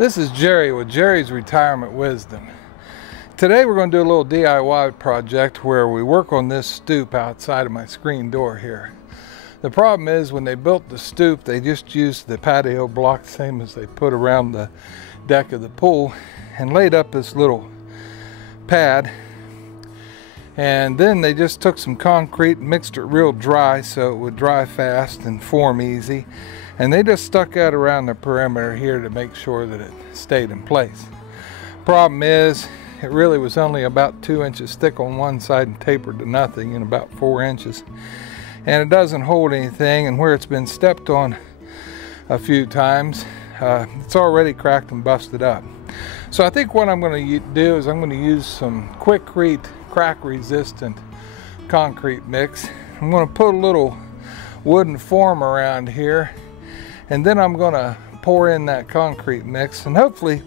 This is Jerry with Jerry's Retirement Wisdom. Today we're going to do a little DIY project where we work on this stoop outside of my screen door here. The problem is when they built the stoop, they just used the patio block, same as they put around the deck of the pool, and laid up this little pad. And then they just took some concrete and mixed it real dry so it would dry fast and form easy. And they just stuck that around the perimeter here to make sure that it stayed in place. Problem is, it really was only about 2 inches thick on one side and tapered to nothing in about 4 inches. And it doesn't hold anything, and where it's been stepped on a few times, it's already cracked and busted up. So I think what I'm going to do is I'm going to use some Quikrete Crack Resistant concrete mix. I'm going to put a little wooden form around here, and then I'm going to pour in that concrete mix, and hopefully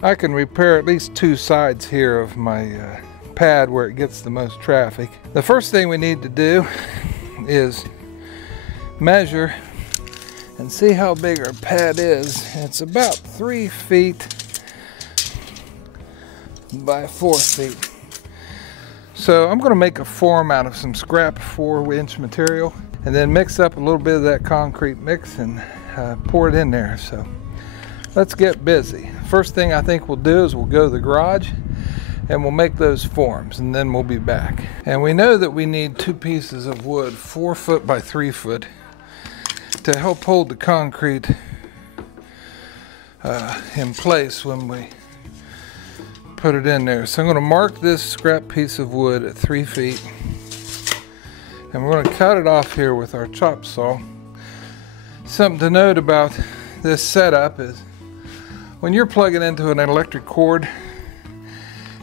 I can repair at least two sides here of my pad where it gets the most traffic. The first thing we need to do is measure and see how big our pad is. It's about 3 feet by 4 feet. So I'm going to make a form out of some scrap 4-inch material and then mix up a little bit of that concrete mix and pour it in there. So let's get busy. First thing I think we'll do is we'll go to the garage and we'll make those forms, and then we'll be back. And we know that we need 2 pieces of wood, 4 foot by 3 foot, to help hold the concrete in place when we put it in there. So I'm going to mark this scrap piece of wood at 3 feet, and we're going to cut it off here with our chop saw. Something to note about this setup is when you're plugging into an electric cord,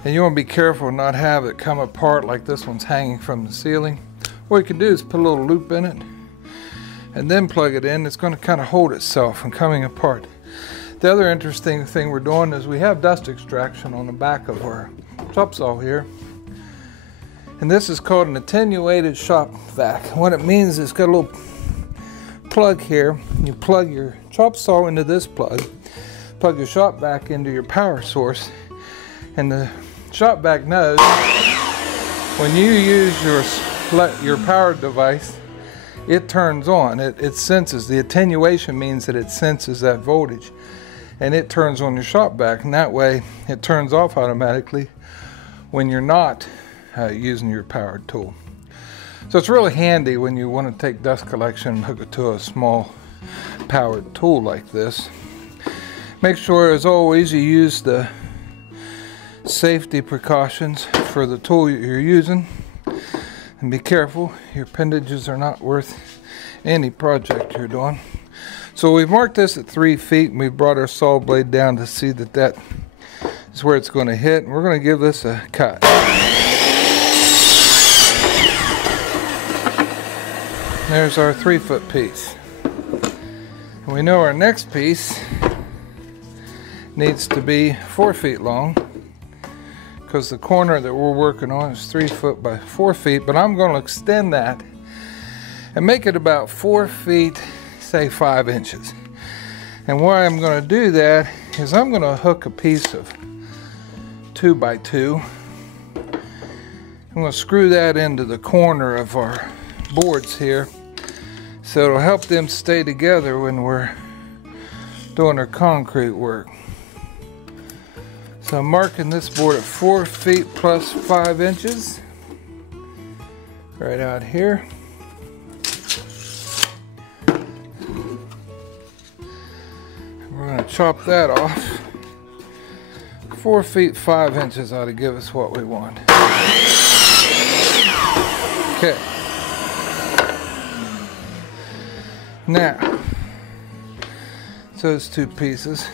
and you want to be careful not have it come apart like this one's hanging from the ceiling, what you can do is put a little loop in it and then plug it in. It's going to kind of hold itself from coming apart. The other interesting thing we're doing is we have dust extraction on the back of our chop saw here, and this is called an attenuated shop vac. What it means is it's got a little plug here. You plug your chop saw into this plug your shop vac into your power source, and the shop vac knows when you use your power device, it turns on. It senses. The attenuation means that it senses that voltage, and it turns on your shop vac, and that way it turns off automatically when you're not using your powered tool. So it's really handy when you want to take dust collection and hook it to a small powered tool like this. Make sure, as always, you use the safety precautions for the tool you're using, and be careful. Your appendages are not worth any project you're doing. So we've marked this at 3 feet, and we've brought our saw blade down to see that that is where it's going to hit, and we're going to give this a cut. There's our 3 foot piece. And we know our next piece needs to be 4 feet long, because the corner that we're working on is 3 foot by 4 feet, but I'm going to extend that and make it about 4 feet, say 5 inches. And why I'm going to do that is I'm going to hook a piece of 2 by 2. I'm going to screw that into the corner of our boards here, so it'll help them stay together when we're doing our concrete work. So I'm marking this board at 4 feet plus 5 inches right out here. We're going to chop that off. 4 feet 5 inches ought to give us what we want. Okay. Now, so those 2 pieces.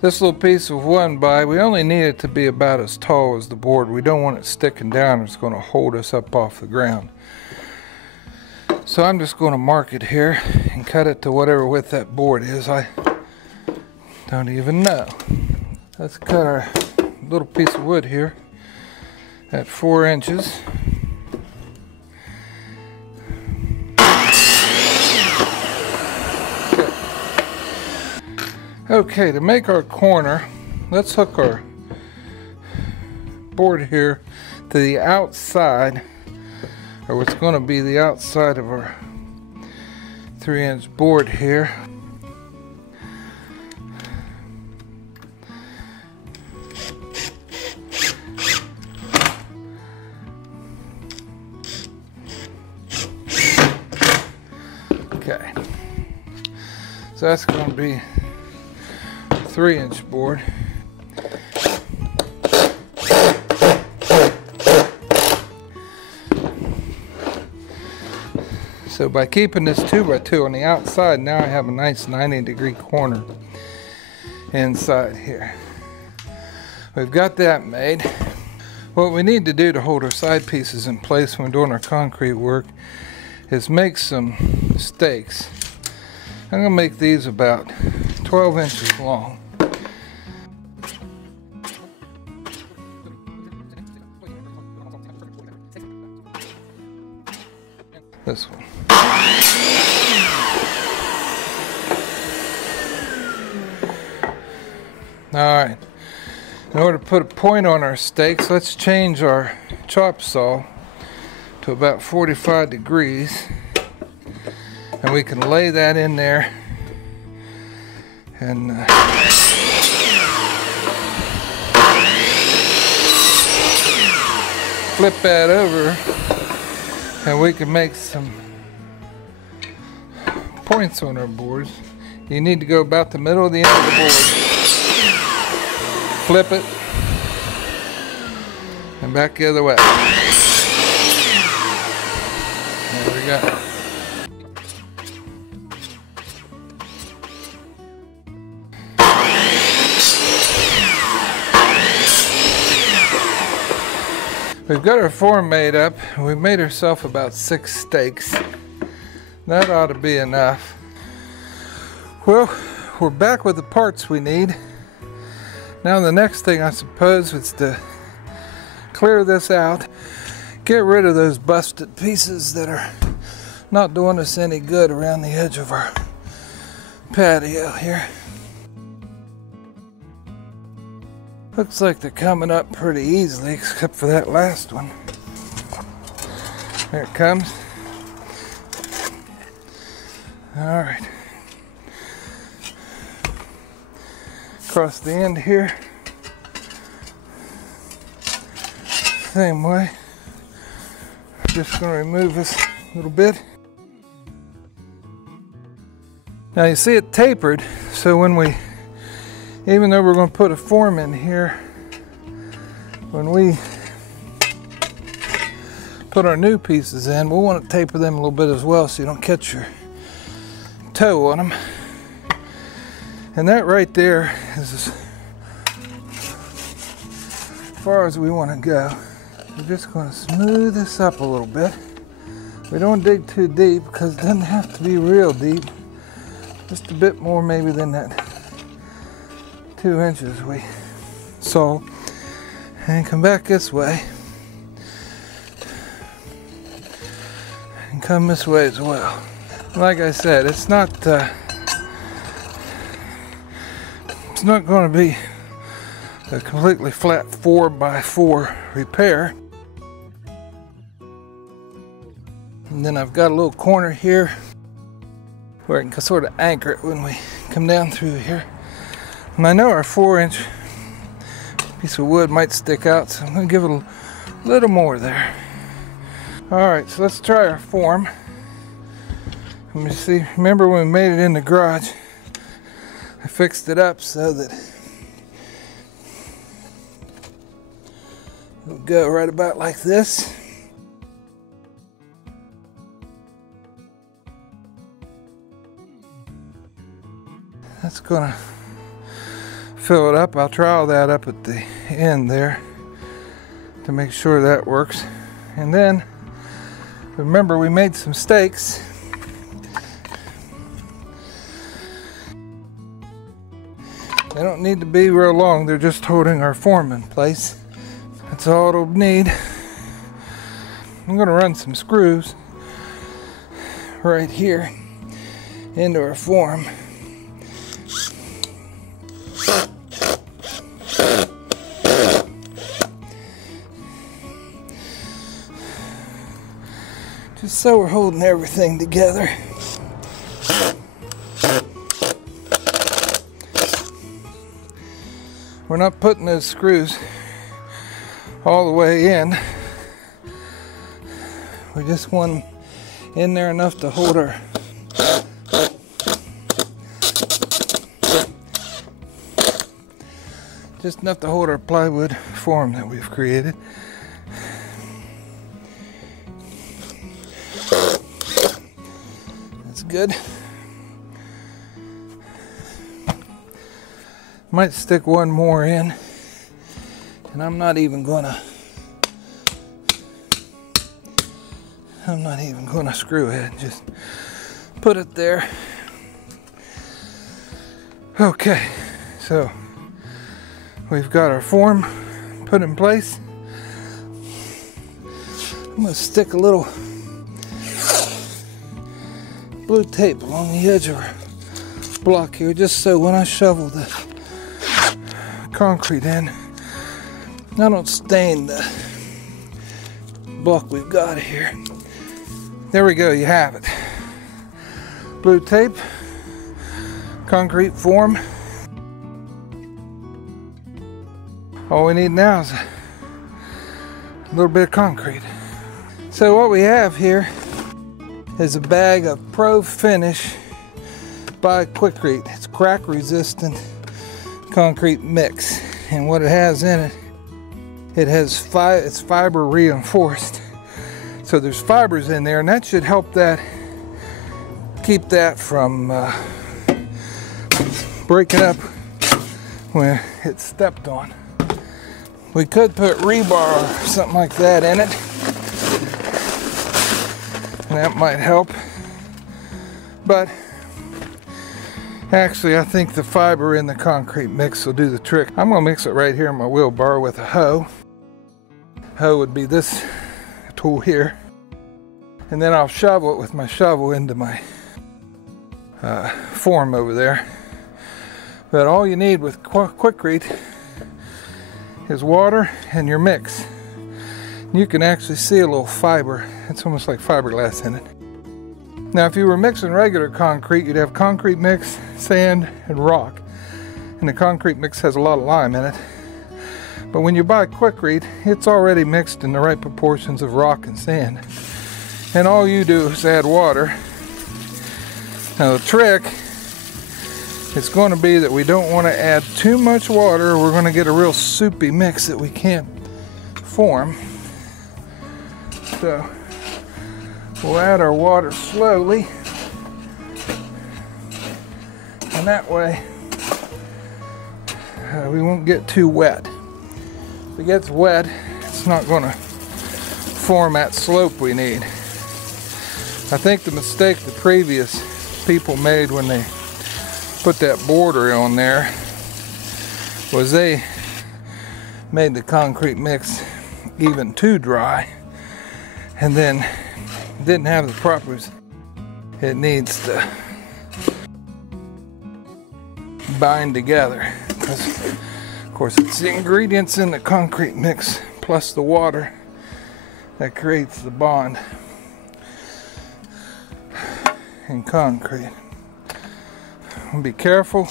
This little piece of 1 by, we only need it to be about as tall as the board. We don't want it sticking down. It's going to hold us up off the ground. So I'm just going to mark it here and cut it to whatever width that board is. I don't even know. Let's cut our little piece of wood here at 4 inches. Okay, to make our corner, let's hook our board here to the outside, or what's going to be the outside of our 3-inch board here. Okay, so that's going to be a 3-inch board. So by keeping this 2x2 on the outside, now I have a nice 90-degree corner inside here. We've got that made. What we need to do to hold our side pieces in place when doing our concrete work is make some stakes. I'm going to make these about 12 inches long. This one. Alright, in order to put a point on our stakes, let's change our chop saw to about 45 degrees, and we can lay that in there and flip that over, and we can make some points on our boards. You need to go about the middle of the end of the board, flip it, and back the other way. There we go. We've got our form made up. We've made ourselves about 6 stakes. That ought to be enough. Well, we're back with the parts we need. Now the next thing, I suppose, is to clear this out. Get rid of those busted pieces that are not doing us any good around the edge of our patio here. Looks like they're coming up pretty easily, except for that last one. There it comes. All right. Across the end here. Same way. Just going to remove this a little bit. Now you see it tapered, so when we, even though we're going to put a form in here, when we put our new pieces in, we'll want to taper them a little bit as well so you don't catch your toe on them. And that right there is as far as we want to go. We're just going to smooth this up a little bit. We don't dig too deep because it doesn't have to be real deep. Just a bit more maybe than that 2 inches we saw. And come back this way. And come this way as well. Like I said, it's not going to be a completely flat 4x4 repair. And then I've got a little corner here where I can sort of anchor it when we come down through here. And I know our 4-inch piece of wood might stick out, so I'm going to give it a little more there. Alright, so let's try our form. Let me see, remember when we made it in the garage, I fixed it up so that it'll go right about like this. That's gonna fill it up. I'll trowel that up at the end there to make sure that works. And then, remember we made some stakes. They don't need to be real long, they're just holding our form in place. That's all it'll need. I'm gonna run some screws right here into our form. just so we're holding everything together. We're not putting those screws all the way in. We just want them in there enough to hold our plywood form that we've created. That's good. Might stick one more in, and I'm not even gonna screw it, just put it there. Okay, so we've got our form put in place. I'm gonna stick a little blue tape along the edge of our block here, just so when I shovel the concrete in, I don't stain the block we've got here. There we go, you have it. Blue tape, concrete form. All we need now is a little bit of concrete. So what we have here is a bag of ProFinish by Quikrete. It's crack resistant concrete mix, and what it has in it, it's fiber reinforced. So there's fibers in there, and that should help keep that from breaking up when it's stepped on. We could put rebar or something like that in it, and that might help. But actually, I think the fiber in the concrete mix will do the trick. I'm gonna mix it right here in my wheelbarrow with a hoe. Hoe would be this tool here. And then I'll shovel it with my shovel into my form over there. But all you need with Quikrete is water and your mix. You can actually see a little fiber. It's almost like fiberglass in it. Now, if you were mixing regular concrete, you'd have concrete mix, sand, and rock. And the concrete mix has a lot of lime in it. But when you buy Quikrete, it's already mixed in the right proportions of rock and sand. And all you do is add water. Now the trick is going to be that we don't want to add too much water. We're going to get a real soupy mix that we can't form. So we'll add our water slowly, and that way we won't get too wet. If it gets wet, it's not going to form that slope we need. I think the mistake the previous people made when they put that border on there was they made the concrete mix even too dry, and then didn't have the propers it needs to bind together. Because of course it's the ingredients in the concrete mix plus the water that creates the bond in concrete. Be careful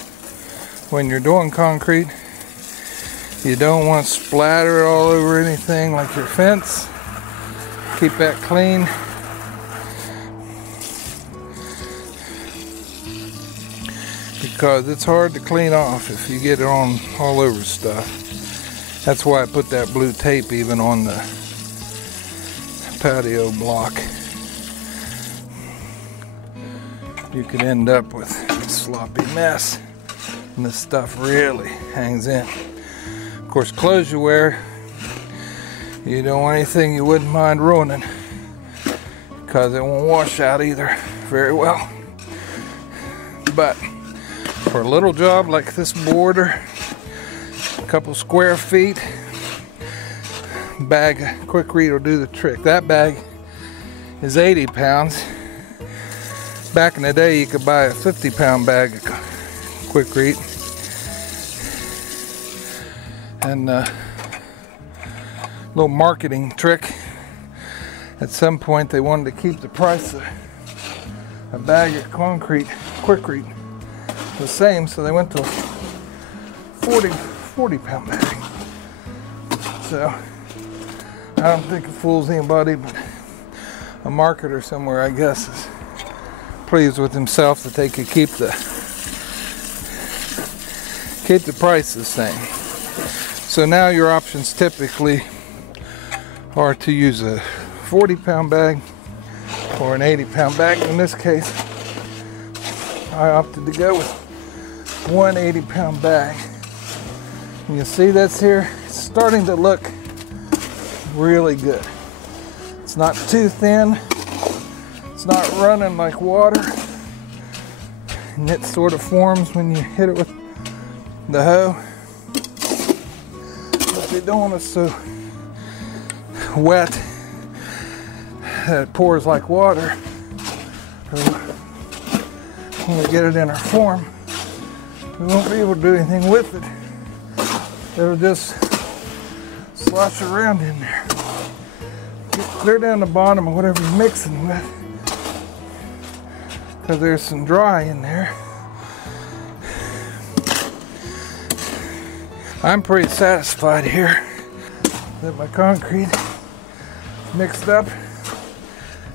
when you're doing concrete. You don't want to splatter it all over anything like your fence. Keep that clean. Because it's hard to clean off if you get it on all over stuff. That's why I put that blue tape even on the patio block. You could end up with a sloppy mess, and this stuff really hangs in. Of course, clothes you wear, you don't want anything you wouldn't mind ruining, because it won't wash out either very well. But for a little job like this border, a couple square feet, bag of Quikrete will do the trick. That bag is 80 pounds. Back in the day, you could buy a 50-pound bag of Quikrete. And a little marketing trick At some point they wanted to keep the price of a bag of concrete, Quikrete, the same, so they went to a 40 pound bag. So I don't think it fools anybody, but a marketer somewhere, I guess, is pleased with himself that they could keep the price the same. So now your options typically are to use a 40 pound bag or an 80 pound bag. In this case, I opted to go with one 80 pound bag. And you see that's here, it's starting to look really good. It's not too thin, it's not running like water, and it sort of forms when you hit it with the hoe. But they don't want it so wet that it pours like water. When we get it in our form, we won't be able to do anything with it. It'll just slosh around in there. Get clear down the bottom of whatever you're mixing with, because there's some dry in there. I'm pretty satisfied here that my concrete mixed up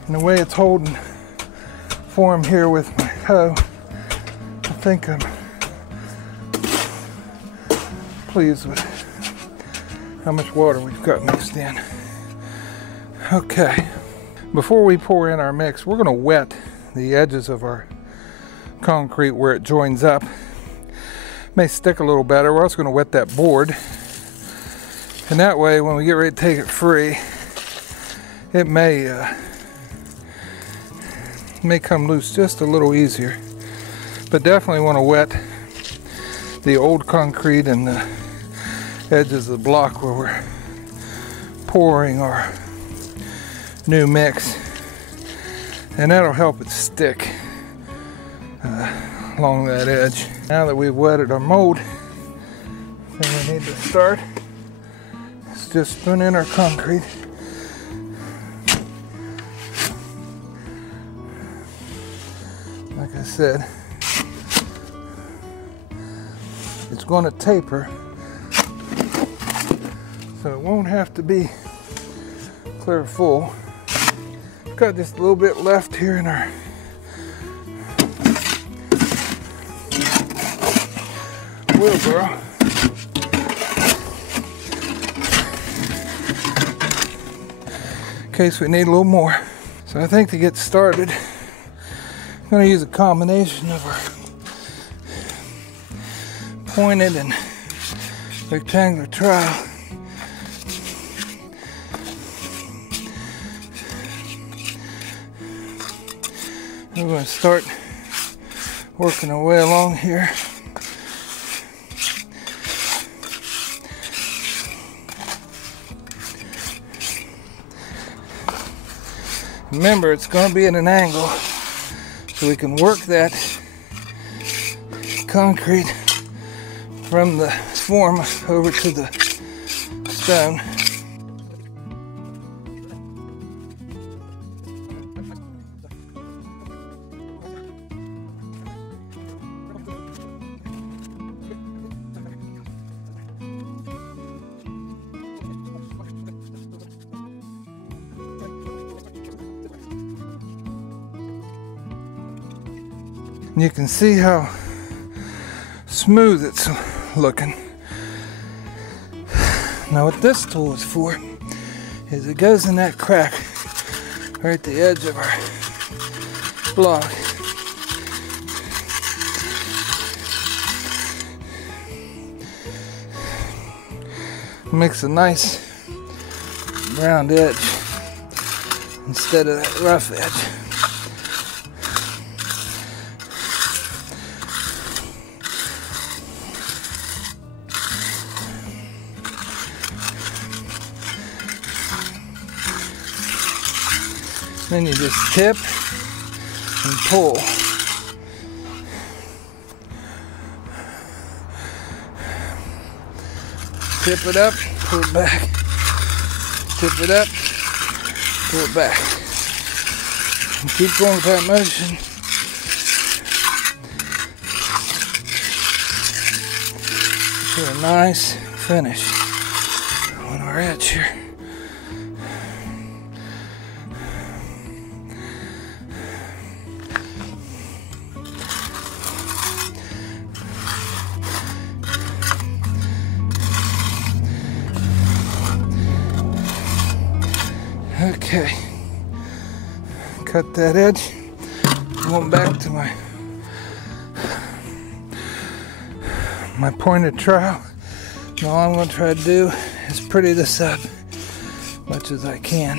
and the way it's holding form here with my hoe. I think I'm pleased with how much water we've got mixed in. Okay, before we pour in our mix, we're going to wet the edges of our concrete where it joins up. May stick a little better. We're also going to wet that board, and that way when we get ready to take it free, it may come loose just a little easier. But definitely want to wet the old concrete and the edges of the block where we're pouring our new mix, and that'll help it stick along that edge. Now that we've wetted our mold, then we need to start is just putting in our concrete. Like I said, it's going to taper, so it won't have to be clear full. We've got just a little bit left here in our wheelbarrow. In case we need a little more. So I think to get started, I'm going to use a combination of our pointed and rectangular trowel. We're going to start working our way along here. Remember, it's going to be at an angle so we can work that concrete from the form over to the stone. And you can see how smooth it's looking. Now what this tool is for is it goes in that crack right at the edge of our block. Makes a nice round edge instead of that rough edge. Then you just tip and pull. Tip it up, pull it back. Tip it up, pull it back. And keep going with that motion. To a nice finish on our edge here. Okay, cut that edge, going back to my pointed trowel. Now all I'm going to try to do is pretty this up as much as I can.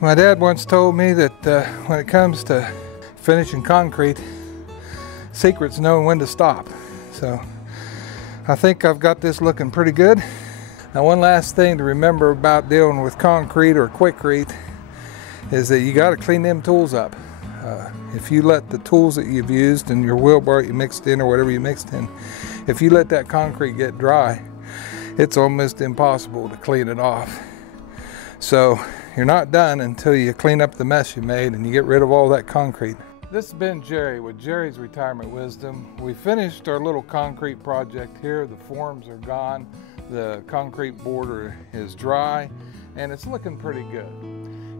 My dad once told me that when it comes to finishing concrete, secret's knowing when to stop. So I think I've got this looking pretty good. Now one last thing to remember about dealing with concrete or Quikrete is that you got to clean them tools up. If you let the tools that you've used and your wheelbarrow you mixed in or whatever you mixed in, if you let that concrete get dry, it's almost impossible to clean it off. So you're not done until you clean up the mess you made and you get rid of all that concrete. This has been Jerry with Jerry's Retirement Wisdom. We finished our little concrete project here. The forms are gone. The concrete border is dry and it's looking pretty good.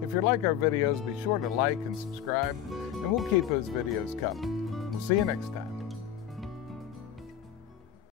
If you like our videos, be sure to like and subscribe, and we'll keep those videos coming. We'll see you next time.